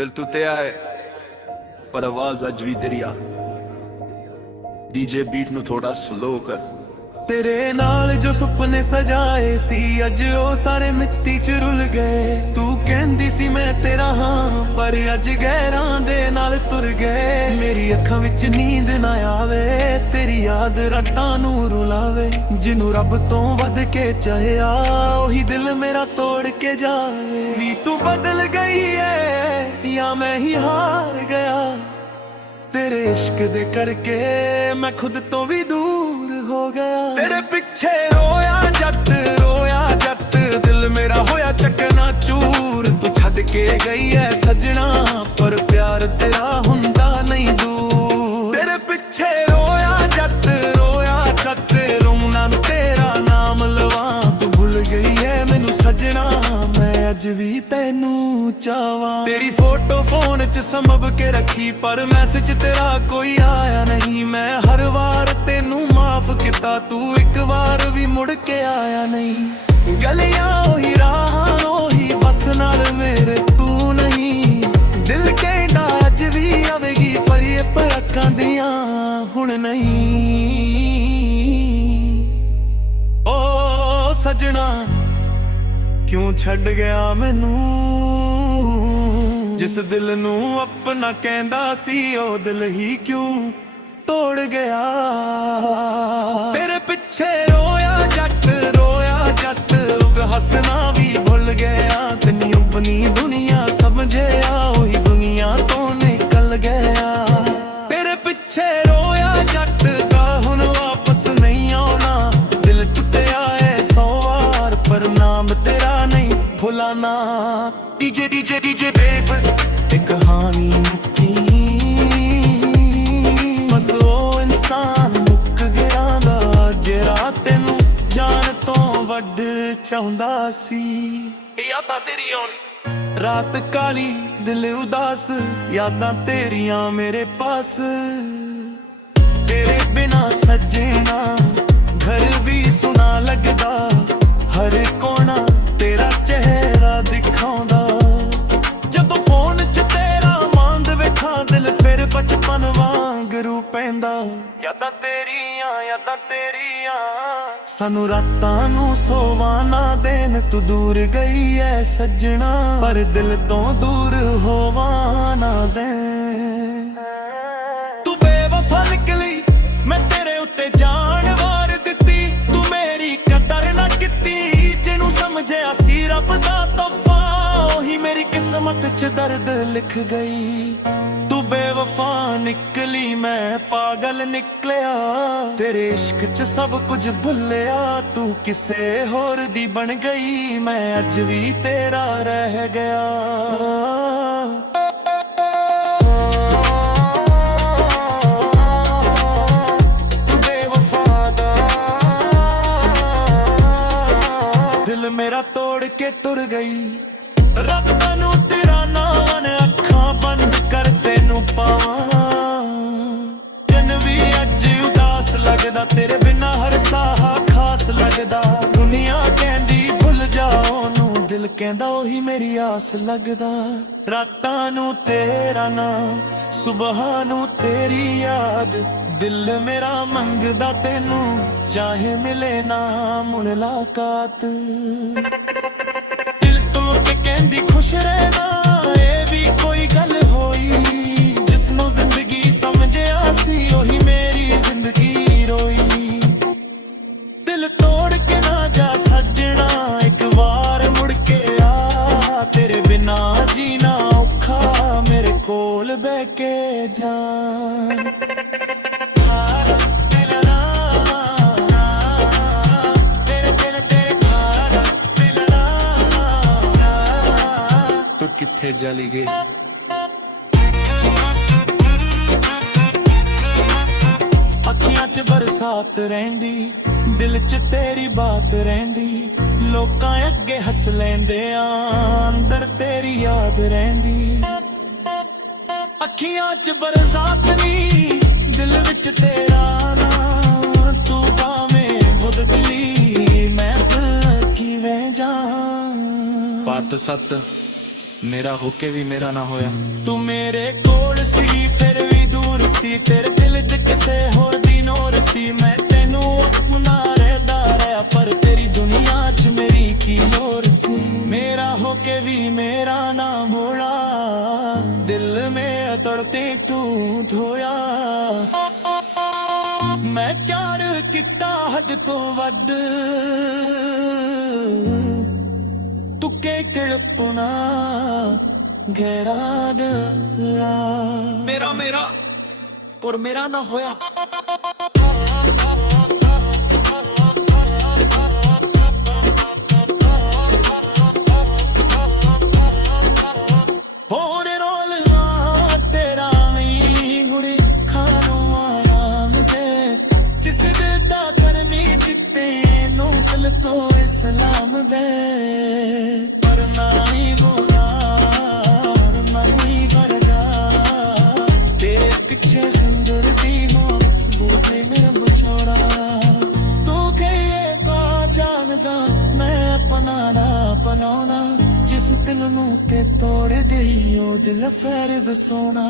ਦਿਲ ਤੂੰ ਤੇ ਆਏ ਪਰ ਆਵਾਜ਼ ਅੱਜ ਵੀ ਤੇਰੀ ਆ। ਡੀਜੇ ਬੀਟ ਨੂੰ ਥੋੜਾ ਸਲੋ ਕਰ। ਤੇਰੇ ਨਾਲ ਜੋ ਸੁਪਨੇ ਸਜਾਏ ਸੀ ਅੱਜ ਉਹ ਸਾਰੇ ਮਿੱਟੀ ਚ ਰੁਲ ਗਏ। ਤੂੰ ਕਹਿੰਦੀ ਸੀ ਮੈਂ ਤੇਰਾ ਹਾਂ ਪਰ ਅੱਜ ਗਹਿਰਾਂ ਦੇ ਨਾਲ ਤੁਰ ਗਏ। ਮੇਰੀ ਅੱਖਾਂ ਵਿੱਚ ਨੀਂਦ ਨਾ ਆਵੇ, ਤੇਰੀ ਯਾਦ ਰਾਤਾਂ ਨੂੰ ਰੁਲਾਵੇ। ਜਿਹਨੂੰ ਰੱਬ ਤੋਂ ਵੱਧ ਕੇ ਚਾਹਿਆ ਉਹੀ ਦਿਲ ਮੇਰਾ ਤੋੜ ਕੇ ਜਾਵੇ। ਵੀ ਤੂੰ ਬਦਲ ਗਈ ਏ ਜਾਂ ਮੈਂ ਹੀ ਹਾਰ ਗਿਆ। ਤੇਰੇ ਇਸ਼ਕ ਦੇ ਕਰਕੇ ਮੈਂ ਖੁਦ ਤੋਂ ਵੀ ਦੂਰ ਹੋ ਗਿਆ। ਤੇਰੇ ਪਿੱਛੇ ਰੋਇਆ ਜੱਟ ਦਿਲ ਮੇਰਾ ਹੋਇਆ ਚਕਨਾ ਚੂਰ। ਤੂੰ ਛੱਡ ਕੇ ਗਈ ਐ ਸਜਣਾ ਪਰ ਪਿਆਰ ਤੇਰਾ ਹੁੰਦਾ ਨਹੀਂ ਦੂਰ। ਤੇਰੇ ਪਿੱਛੇ ਰੋਇਆ ਜੱਟ ਰੋਣਾ ਤੇਰਾ ਨਾਮ ਲਵਾਂ। ਤੂੰ ਭੁੱਲ ਗਈ ਐ ਮੈਨੂੰ ਸਜਣਾ ਮੈਂ ਅੱਜ ਵੀ ਤੈਨੂੰ ਚਾਹਾਂ। ਤੇਰੀ ਫੋਟੋ ਫੋਨ 'ਚ ਸੰਭਵ ਕੇ ਰੱਖੀ ਪਰ ਮੈਸੇਜ ਤੇਰਾ ਕੋਈ ਆਇਆ ਨਹੀਂ। ਮੈਂ ਹਰ ਵਾਰ ਤੈਨੂੰ ਮਾਫ ਕੀਤਾ ਤੂੰ ਇੱਕ ਵਾਰ ਵੀ ਮੁੜ ਕੇ ਆਇਆ ਨਹੀਂ। ਗਲੀਆਂ ਉਹੀ ਰਾਹਾਂ ਉਹੀ ਬਸ ਨਾਲ ਮੇਰੇ ਤੂੰ ਨਹੀਂ। ਦਿਲ ਕਹਿੰਦਾ ਅੱਜ ਵੀ ਆਵੇਗੀ ਪਰ ਇਹ ਪਲਕਾਂ ਦੀਆਂ ਹੁਣ ਨਹੀਂ। ਓ ਸਜਣਾ ਕਿਉਂ ਛੱਡ ਗਿਆ ਮੈਨੂੰ। ਜਿਸ ਦਿਲ ਨੂੰ ਆਪਣਾ ਕਹਿੰਦਾ ਸੀ ਉਹ ਦਿਲ ਹੀ ਕਿਉਂ ਤੋੜ ਗਿਆ। ਤੇਰੇ ਪਿੱਛੇ ਰੋਇਆ ਜੱਟ ਹੱਸਣਾ ਵੀ ਭੁੱਲ ਗਿਆ। ਤੈਨੂੰ ਆਪਣੀ ਦੁਨੀਆ ਸਮਝਿਆ ਉਹੀ ਦੁਨੀਆ ਤੋਂ ਨਿਕਲ ਗਿਆ। ਤੇਰੇ ਪਿੱਛੇ ਰੋਇਆ ਜੱਟ ਦਾ ਹੁਣ ਵਾਪਸ ਨਹੀਂ ਆਉਣਾ। ਦਿਲ ਟੁੱਟਿਆ ਏ 100 ਵਾਰ ਪਰ ਨਾਮ ਤੇਰਾ ਨਹੀਂ ਭੁਲਾਣਾ। ਡੀਜੇ ਬੇਬ ਇੱਕ ਕਹਾਣੀ ਮੁੱਕੀ ਬਸ ਉਹ ਇਨਸਾਨ ਮੁੱਕ ਗਿਆ ਦਾ ਜਿਹੜਾ ਤੈਨੂੰ ਜਾਨ ਤੋਂ ਵੱਡ ਚਾਹੁੰਦਾ ਸੀ। ਯਾਦਾਂ ਤੇਰੀ ਆਉਣੀ ਰਾਤ ਕਾਲੀ ਦਿਲ ਉਦਾਸ ਯਾਦਾਂ ਤੇਰੀਆਂ ਮੇਰੇ ਪਾਸ। ਤੇਰੇ ਬਿਨਾ ਸੱਜਣਾ ਘਰ ਵੀ ਸੁਣਾ ਲੱਗਦਾ। ਹਰ ਕੋਣਾ ਤੇਰਾ ਚਿਹਰਾ ਦਿਖਾਉਂਦਾ। ਜਦੋਂ ਫੋਨ 'ਚ ਤੇਰਾ ਮਾਂਦ ਵੇਖਾਂ ਦਿਲ ਫਿਰ ਬਚਪਨ ਵਾਂਗ ਰੂ ਪੈਂਦਾ। ਯਾਦਾਂ ਤੇਰੀਆਂ ਸਾਨੂੰ ਰਾਤਾਂ ਨੂੰ ਸੋਵਾ ਨਾ ਦੇਣ। ਤੂੰ ਦੂਰ ਗਈ ਐ ਸੱਜਣਾ ਪਰ ਦਿਲ ਤੋਂ ਦੂਰ ਹੋਵਾ ਨਾ ਦੇ। ਤੂੰ ਬੇਵਫਾ ਨਿਕਲੀ ਮੈਂ ਤੇਰੇ ਉੱਤੇ ਜਾਨ ਵਾਰ ਦਿੱਤੀ। ਤੂੰ ਮੇਰੀ ਕਦਰ ਨਾ ਕੀਤੀ ਜਿਹਨੂੰ ਸਮਝਿਆ ਸੀ ਰੱਬ ਦਾ ਤੋਹਫਾ ਉਹੀ ਮੇਰੀ ਕਿਸਮਤ 'ਚ ਦਰਦ ਲਿਖ ਗਈ। ਤੂੰ ਬੇਵਫਾ ਨਿਕਲੀ ਮੈਂ ਪਾਗਲ ਨਿਕਲਿਆ। ਤੇਰੇ ਇਸ਼ਕ 'ਚ ਸਭ ਕੁਝ ਭੁੱਲਿਆ। ਤੂੰ ਕਿਸੇ ਹੋਰ ਦੀ ਬਣ ਗਈ ਮੈਂ ਅੱਜ ਵੀ ਤੇਰਾ ਰਹਿ ਗਿਆ। ਤੂੰ ਬੇਵਫਾ ਦਾ ਦਿਲ ਮੇਰਾ ਤੋੜ ਕੇ ਤੁਰ ਗਈ। ਰੱਬ ਨੂੰ ਤੇਰਾ ਨਾਮ ਨੇ ਅੱਖਾਂ ਬੰਦ ਕਰ ਤੈਨੂੰ ਪਾਵਾਂ। ਜਨ ਵੀ ਅੱਜ ਉਦਾਸ ਲੱਗਦਾ ਤੇਰੇ ਬਿਨਾ ਹਰ ਸਾਹ ਖਾਸ ਲੱਗਦਾ। ਦੁਨੀਆ ਕਹਿੰਦੀ ਭੁੱਲ ਜਾ ਉਹਨੂੰ ਦਿਲ ਕਹਿੰਦਾ ਉਹੀ ਮੇਰੀ ਆਸ ਲੱਗਦਾ। ਰਾਤਾਂ ਨੂੰ ਤੇਰਾ ਨਾਮ ਸੁਬਹਾਂ ਨੂੰ ਤੇਰੀ ਯਾਦ। ਦਿਲ ਮੇਰਾ ਮੰਗਦਾ ਤੈਨੂੰ ਚਾਹੇ ਮਿਲੇ ਨਾ ਮੁਲਾਕਾਤ। ਦਿਲ ਤੋਂ ਕੇ ਕਹਿੰਦੀ ਖੁਸ਼ ਰਹਿਣਾ ਇਹ ਵੀ ਕੋਈ ਗੱਲ ਹੋਈ। ਜਿਸਨੂੰ ਜ਼ਿੰਦਗੀ ਸਮਝਿਆ ਸੀ ਉਹੀ ਮੇਰੀ ਜ਼ਿੰਦਗੀ ਰੋਈ। ਦਿਲ ਤੋੜ ਕੇ ਨਾ ਜਾ ਸੱਜਣਾ ਇੱਕ ਵਾਰ ਮੁੜ ਕੇ ਆ। ਤੇਰੇ ਬਿਨਾ ਜੀਣਾ ਔਖਾ ਮੇਰੇ ਕੋਲ ਬਹਿ ਕੇ ਜਾ। ਤੂੰ ਕਿੱਥੇ ਚਲੀ ਗਈ। ਅੱਖੀਆਂ 'ਚ ਬਰਸਾਤ ਰਹਿੰਦੀ ਦਿਲ 'ਚ ਤੇਰੀ ਬਾਤ ਰਹਿੰਦੀ। ਲੋਕਾਂ ਅੱਗੇ ਹੱਸ ਲੈਂਦੇ ਆ ਅੰਦਰ ਤੇਰੀ ਯਾਦ ਰਹਿੰਦੀ। ਅੱਖੀਆਂ 'ਚ ਬਰਸਾਤ ਨੀ ਦਿਲ ਵਿੱਚ ਤੇਰਾ ਨਾਂ। ਤੂੰ ਭਾਵੇਂ ਬਦਲੀ ਮੈਂ ਕਿਵੇਂ ਜਾਂ। ਪਤ ਸਤ ਮੇਰਾ ਹੋ ਕੇ ਵੀ ਮੇਰਾ ਨਾ ਹੋਇਆ। ਤੂੰ ਮੇਰੇ ਕੋਲ ਸੀ ਫਿਰ ਵੀ ਦੂਰ ਸੀ, ਤੇਰੇ ਦਿਲ 'ਚ ਕਿਸੇ ਹੋਰ ਦੀ ਨੋਰ ਸੀ। ਮੈਂ ਤੈਨੂੰ ਆਪਣਾ ਰਹਿਦਾ ਰਿਹਾ ਪਰ ਤੇਰੀ ਦੁਨੀਆ 'ਚ ਮੇਰੀ ਕੀ ਲੋੜ ਸੀ। ਮੇਰਾ ਹੋ ਕੇ ਵੀ ਮੇਰਾ ਨਾ ਹੋਣਾ, ਦਿਲ ਮੇ ਤੜਤੇ ਤੂੰ ਧੋਇਆ। ਮੈਂ ਪਿਆਰ ਕੀਤਾ ਹੱਦ ਤੋਂ ਵੱਧ, ਤੁਕੇ ਕਿਲਪਣਾ ਗਹਿਰਾ ਦਿਲਾ। ਮੇਰਾ ਪਰ ਮੇਰਾ ਨਾ ਹੋਇਆ। ਹੋਰ ਰੋਲਣਾ ਤੇਰਾ ਨਹੀਂ ਹੁਣੇ ਖਾਣੋਂ ਆਇਆ ਮੁਝੇ, ਜਿਸ ਦੇ ਤਾਂ ਕਰਨੀ ਚਿੱਤੇ ਨੂੰ ਦਿਲ ਤੋਂ ਸਲਾਮ ਦੇ। ਪਰ ਨਹੀਂ ਬੋਲਾ ਨਹੀਂ ਕਰਦਾ, ਤੇਰੇ ਪਿੱਛੇ ਸੁੰਦਰ ਦੀ ਬੋਲੇ ਮੇਰਾ ਮਛੋੜਾ। ਤੂੰ ਕਹੇ ਕਾ ਜਾਣਦਾ ਮੈਂ ਆਪਣਾ ਨਾ ਬਣਾਉਣਾ, ਜਿਸ ਦਿਲ ਨੂੰ ਤੇ ਤੋੜ ਗਈ ਉਹ ਦਿਲ ਫੇਰ ਵਸਾਉਣਾ।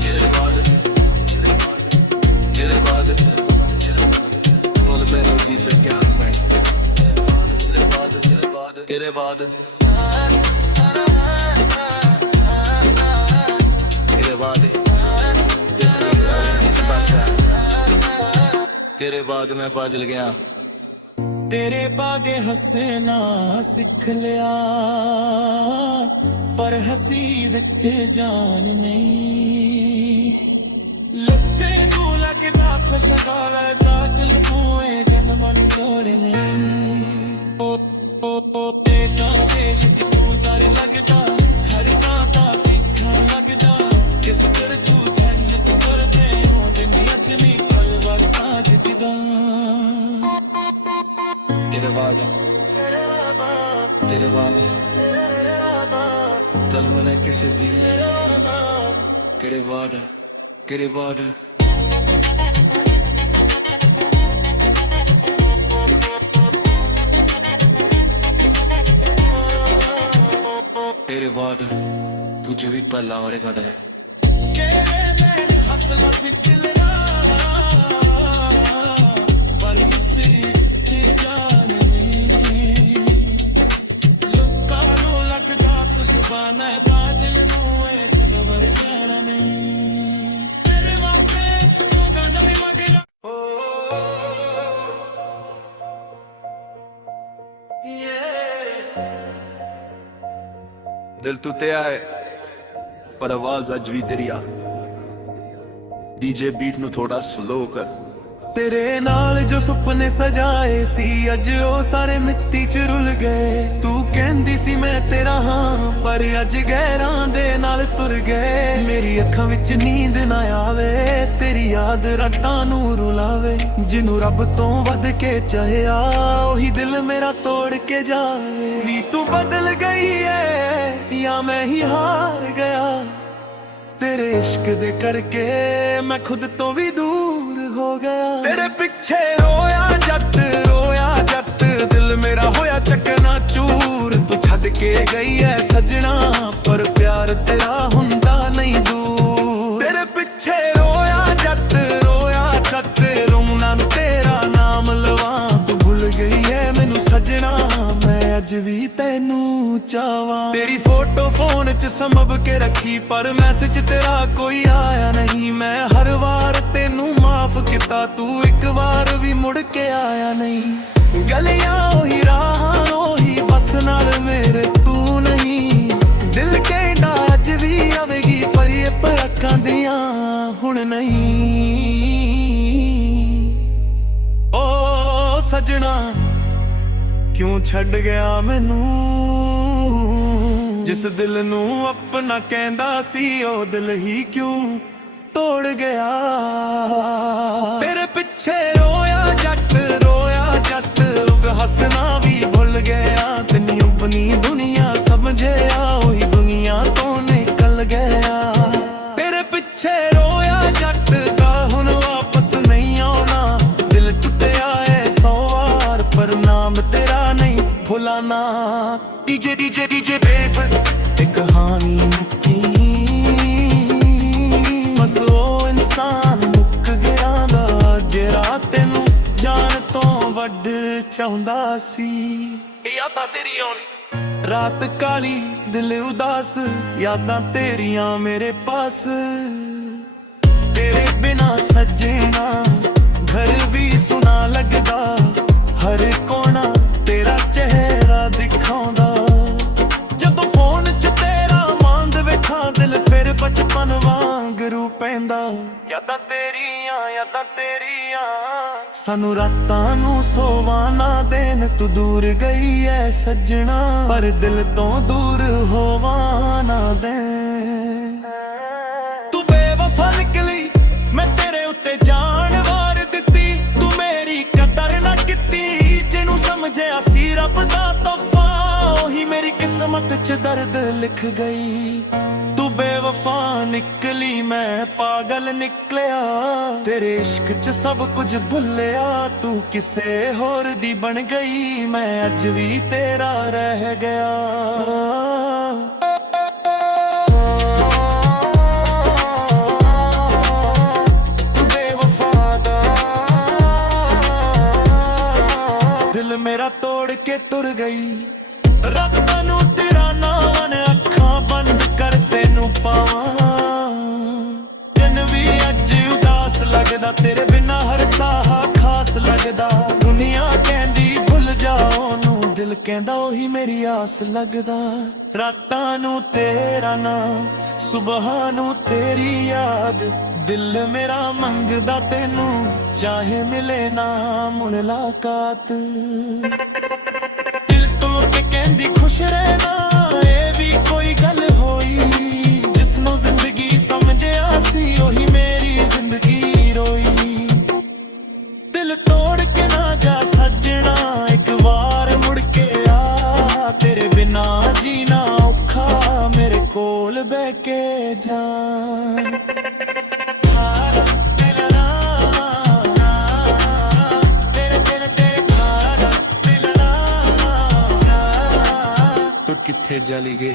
ਤੇਰੇ ਬਾਅਦ ਤੇਰੇ ਬਾਅਦ ਮੈਂ ਪਾਜਲ ਗਿਆ। ਤੇਰੇ ਬਾਗੇ ਹੱਸੇ ਨਾ ਸਿੱਖ ਲਿਆ, ਪਰ ਹੱਸੀ ਵਿੱਚ ਜਾਨ ਨਹੀਂ। ਲੱਤੇ ਨੂੰ ਲੱਗਦਾ ਫਸਦਾ ਲੈਦਾ ਦਿਲ ਮੂਏ ਗਨ ਮਨ ਤੋੜ ਨਹੀਂ। ਓ ਤੇ ਤਾਂ ਦੇਸ਼ ਕਿ ਤੂੰ ਦਰ ਲੱਗਦਾ, ਹਰ ਕਾਂਤਾ ਤਿੱਖਾ ਲੱਗਦਾ। ਕਿਸ ਕਰ ਤੂੰ ਜੰਨਤ ਕਰਦੇ ਹੋ ਤੇ ਅੱਜ ਵੀ ਪਲ ਵਰਤਾ ਦਿੱਤਾ। ਤੇਰੇ ਬਾਅਦ ਤਲ ਮਨੇ ਕਿਸੇ ਦੀ ਤੇਰੇ ਬਾਅਦ ਤੇਰੇ ਬਾਅਦ तुझे भी पल्ला और एक है मैंने हंसना सीख लिया, पर इससे तेरी जान नहीं। लोका नु लगदा सुभान है बादल नु एक नंबर जाना नहीं। तेरे वापस कहंदा भी मगेला दिल तू ते आए पर आवाज अज भी तेरी आ। डीजे बीट नु थोड़ा स्लो कर। ਤੇਰੇ ਨਾਲ ਜੋ ਸੁਪਨੇ ਸਜਾਏ ਸੀ ਅੱਜ ਉਹ ਸਾਰੇ ਮਿੱਟੀ ਚ ਰੁਲ ਗਏ। ਤੂੰ ਕਹਿੰਦੀ ਸੀ ਮੈਂ ਤੇਰਾ ਹਾਂ ਪਰ ਅੱਜ ਗਹਿਰਾਂ ਦੇ ਨਾਲ ਤੁਰ ਗਏ। ਮੇਰੀ ਅੱਖਾਂ ਵਿੱਚ ਨੀਂਦ ਨਾ ਆਵੇ, ਤੇਰੀ ਯਾਦ ਰਾਤਾਂ ਨੂੰ ਰੁਲਾਵੇ। ਜਿਹਨੂੰ ਰੱਬ ਤੋਂ ਵੱਧ ਕੇ ਚਾਹਿਆ ਉਹੀ ਦਿਲ ਮੇਰਾ ਤੋੜ ਕੇ ਜਾਵੇ। ਨੀ ਤੂੰ ਬਦਲ ਗਈ ਏ ਜਾਂ ਮੈਂ ਹੀ ਹਾਰ ਗਿਆ, ਤੇਰੇ ਇਸ਼ਕ ਦੇ ਕਰਕੇ ਮੈਂ ਖੁਦ ਤੋਂ ਵੀ ਦੂਰ ਹੋ ਗਿਆ। ਤੇਰੇ ਪਿੱਛੇ ਰੋਇਆ ਜੱਟ ਦਿਲ ਮੇਰਾ ਹੋਇਆ ਚੱਕਨਾ ਚੂਰ। ਤੂੰ ਛੱਡ ਕੇ ਗਈ ਐ ਸਜਣਾ ਪਰ ਪਿਆਰ ਤੇਰਾ ਹੁੰਦਾ ਨਹੀਂ ਦੂਰ। ਤੇਰੇ ਪਿੱਛੇ ਰੋਇਆ ਜੱਟ ਰੁਮਨਾ ਨੂੰ ਤੇਰਾ ਨਾਮ ਲਵਾਂ। ਤੂੰ ਭੁੱਲ ਗਈ ਐ ਮੈਨੂੰ ਸਜਣਾ ਮੈਂ ਅੱਜ ਵੀ ਤੈਨੂੰ ਚਾਹਾਂ। ਤੇਰੀ ਫੋਟੋ ਫੋਨ 'ਚ ਸੰਭਵ ਕੇ ਰੱਖੀ ਪਰ ਮੈਸੇਜ ਤੇਰਾ ਕੋਈ ਆਇਆ ਨਹੀਂ। ਮੈਂ ਹਰ ਵਾਰ ਤੈਨੂੰ ਮਾਫ ਕੀਤਾ, ਤੂੰ ਇੱਕ ਵਾਰ ਵੀ ਮੁੜ ਕੇ ਆਇਆ ਨਹੀਂ। ਗਲੀਆਂ ਉਹੀ ਰਾਹਾਂ ਉਹੀ ਬਸ ਨਾਲ ਮੇਰੇ ਤੂੰ ਨਹੀਂ। ਦਿਲ ਕਹਿੰਦਾ ਅੱਜ ਵੀ ਆਵੇਗੀ ਪਰ ਇਹ ਪਲਕਾਂ ਦੀਆਂ ਹੁਣ ਨਹੀਂ। ਓ ਸਜਣਾ ਕਿਉਂ ਛੱਡ ਗਿਆ ਮੈਨੂੰ, ਜਿਸ ਦਿਲ ਨੂੰ ਆਪਣਾ ਕਹਿੰਦਾ ਸੀ ਉਹ ਦਿਲ ਹੀ ਕਿਉਂ ਤੋੜ ਗਿਆ। ਤੇਰੇ ਪਿੱਛੇ ਰੋਇਆ ਜੱਟ ਹੱਸਣਾ ਵੀ ਭੁੱਲ ਗਿਆ। ਤੈਨੂੰ ਆਪਣੀ ਦੁਨੀਆ ਸਮਝਿਆ ਉਹੀ ਦੁਨੀਆ ਤੋਂ ਨਿਕਲ ਗਿਆ। ਤੇਰੇ ਪਿੱਛੇ ਰੋਇਆ ਜੱਟ ਦਾ ਹੁਣ ਵਾਪਸ ਨਹੀਂ ਆਉਣਾ। ਦਿਲ ਟੁੱਟਿਆ ਏ 100 ਵਾਰ ਪਰ ਨਾਮ ਤੇਰਾ ਨਹੀਂ ਭੁਲਾਣਾ। DJ ਵੱਡ ਚਾਹੁੰਦਾ ਸੀ। ਯਾਦਾਂ ਤੇਰੀ ਆਉਣੀ ਰਾਤ ਕਾਲੀ ਦਿਲ ਉਦਾਸ, ਯਾਦਾਂ ਤੇਰੀਆਂ ਮੇਰੇ ਪਾਸ। ਤੇਰੇ ਬਿਨਾ ਸੱਜਣਾ ਘਰ ਵੀ ਸੁਨਾ ਲੱਗਦਾ, ਹਰ ਕੋਣਾ ਤੇਰਾ ਚਿਹਰਾ ਦਿਖਾਉਂਦਾ। ਜਦੋਂ ਫੋਨ 'ਚ ਤੇਰਾ ਮੰਦ ਵੇਖਾਂ ਦਿਲ ਫਿਰ ਬਚਪਨ ਵਾਂਗਰੂ ਪੈਂਦਾ। ਯਾਦਾਂ ਤੇਰੀਆਂ ਸਾਨੂੰ ਰਾਤਾਂ ਨੂੰ ਸੋਵਾਂ ਨਾ ਦੇਣ, ਤੂੰ ਦੂਰ ਗਈ ਐ ਸੱਜਣਾ, ਪਰ ਦਿਲ ਤੋਂ ਦੂਰ ਹੋਵਾਂ ਨਾ ਦੇ। ਤੂੰ ਬੇਵਫਾ ਨਿਕਲੀ, ਮੈਂ ਤੇਰੇ ਉੱਤੇ ਜਾਨ ਵਾਰ ਦਿੱਤੀ, ਤੂੰ ਮੇਰੀ ਕਦਰ ਨਾ ਕੀਤੀ। ਜਿਹਨੂੰ ਸਮਝਿਆ ਸੀ ਰੱਬ ਦਾ ਤੋਹਫਾ, ਉਹੀ ਮੇਰੀ ਕਿਸਮਤ 'ਚ ਦਰਦ ਲਿਖ ਗਈ। ਤੂੰ ਬੇਵਫਾ ਨਿਕਲੀ, ਮੈਂ ਪਾਗਲ ਨਿਕਲਿਆ, ਤੇਰੇ ਇਸ਼ਕ 'ਚ ਸਭ ਕੁਝ ਭੁੱਲਿਆ। ਤੂੰ ਕਿਸੇ ਹੋਰ ਦੀ ਬਣ ਗਈ, ਮੈਂ ਅੱਜ ਵੀ ਤੇਰਾ ਰਹਿ ਗਿਆ। ਦਿਲ ਮੇਰਾ ਤੋੜ ਕੇ ਤੁਰ ਗਈ, ਰਾਤਾਂ ਨੂੰ ਤੇਰਾ ਨਾਮ ਨੇ ਅੱਖਾਂ ਬੰਦ ਕਰ ਤੈਨੂੰ ਪਾਵਾਂ। ਦਿਨ ਵੀ ਅੱਜ ਉਦਾਸ ਲੱਗਦਾ, ਤੇਰੇ ਬਿਨਾ ਹਰ ਸਾਹ ਖਾਸ ਲੱਗਦਾ। ਦੁਨੀਆ ਕਹਿੰਦੀ ਭੁੱਲ ਜਾ ਉਹਨੂੰ, ਦਿਲ ਕਹਿੰਦਾ ਉਹੀ ਮੇਰੀ ਆਸ ਲੱਗਦਾ। ਰਾਤਾਂ ਨੂੰ ਤੇਰਾ ਨਾਮ, ਸੁਬਹਾਂ ਨੂੰ ਤੇਰੀ ਯਾਦ, ਦਿਲ ਮੇਰਾ ਮੰਗਦਾ ਤੈਨੂੰ, ਚਾਹੇ ਮਿਲੇ ਨਾ ਮੁਲਾਕਾਤ। ਦਿਲ ਤੋਂ ਕੇ ਕਹਿੰਦੀ ਖੁਸ਼ ਰਹਿਣਾ, ਇਹ ਵੀ ਕੋਈ ਗੱਲ ਹੋਈ। ਜਿਸ ਨੂੰ ਜ਼ਿੰਦਗੀ ਸਮਝਿਆ ਸੀ, ਉਹੀ ਮੇਰੀ ਜ਼ਿੰਦਗੀ ਰੋਈ। ਦਿਲ ਤੋੜ ਕੇ ਨਾ ਜਾ ਸੱਜਣਾ, ਇੱਕ ਵਾਰ ਮੁੜ ਕੇ ਆ, ਤੇਰੇ ਬਿਨਾ ਜੀਣਾ ਔਖਾ, ਮੇਰੇ ਕੋਲ ਬਹਿ ਕੇ ਜਾ। ਤੂੰ ਕਿੱਥੇ ਚਲੀ ਗਈ?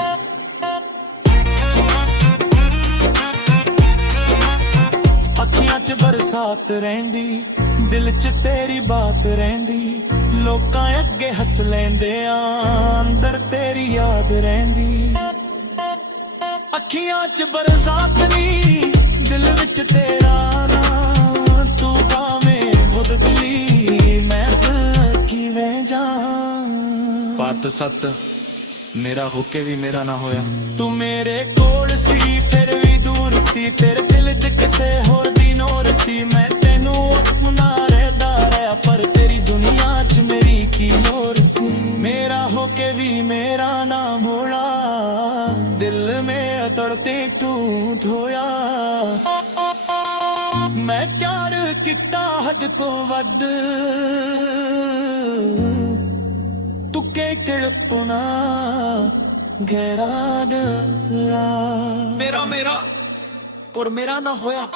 ਅੱਖੀਆਂ 'ਚ ਬਰਸਾਤ ਰਹਿੰਦੀ, ਦਿਲ 'ਚ ਤੇਰੀ ਬਾਤ ਰਹਿੰਦੀ। ਲੋਕਾਂ ਅੱਗੇ ਹੱਸ ਲੈਂਦੇ ਆ, ਅੰਦਰ ਤੇਰੀ ਯਾਦ ਰਹਿੰਦੀ। ਅੱਖੀਆਂ 'ਚ ਬਰਸਾਤ ਨੀ, ਦਿਲ ਵਿੱਚ ਤੇਰਾ ਨਾਂ। ਤੂੰ ਭਾਵੇਂ ਬੁਦਕਲੀ, ਮੈਂ ਤਾਂ ਕਿਵੇਂ ਜਾਂ। ਬਾਤ ਸੱਤ ਮੇਰਾ ਹੋ ਕੇ ਵੀ ਮੇਰਾ ਨਾ ਹੋਇਆ। ਤੂੰ ਮੇਰੇ ਕੋਲ ਸੀ ਫਿਰ ਵੀ ਦੂਰ ਸੀ, ਤੇਰੇ ਦਿਲ 'ਚ ਕਿਸੇ ਹੋਰ ਦੀ ਨੋਰ ਸੀ। ਮੈਂ ਤੈਨੂੰ ਆਪਣਾ ਰਹਿਦਾ ਰਿਹਾ, ਪਰ ਤੇਰੀ ਦੁਨੀਆ 'ਚ ਮੇਰੀ ਕੀ ਲੋੜ ਸੀ। ਮੇਰਾ ਹੋ ਕੇ ਵੀ ਮੇਰਾ ਨਾ ਹੋਣਾ, ਦਿਲ ਮੇ ਤੜਤੇ ਤੂੰ ਧੋਇਆ। ਮੈਂ ਪਿਆਰ ਕੀਤਾ ਹੱਦ ਤੋਂ ਵੱਧ, ਤੂੰ ਕੇ ਕਿਲਪਨਾ ਗਹਿਰਾ ਦਿਲ। ਮੇਰਾ ਪਰ ਮੇਰਾ ਨਾ ਹੋਇਆ।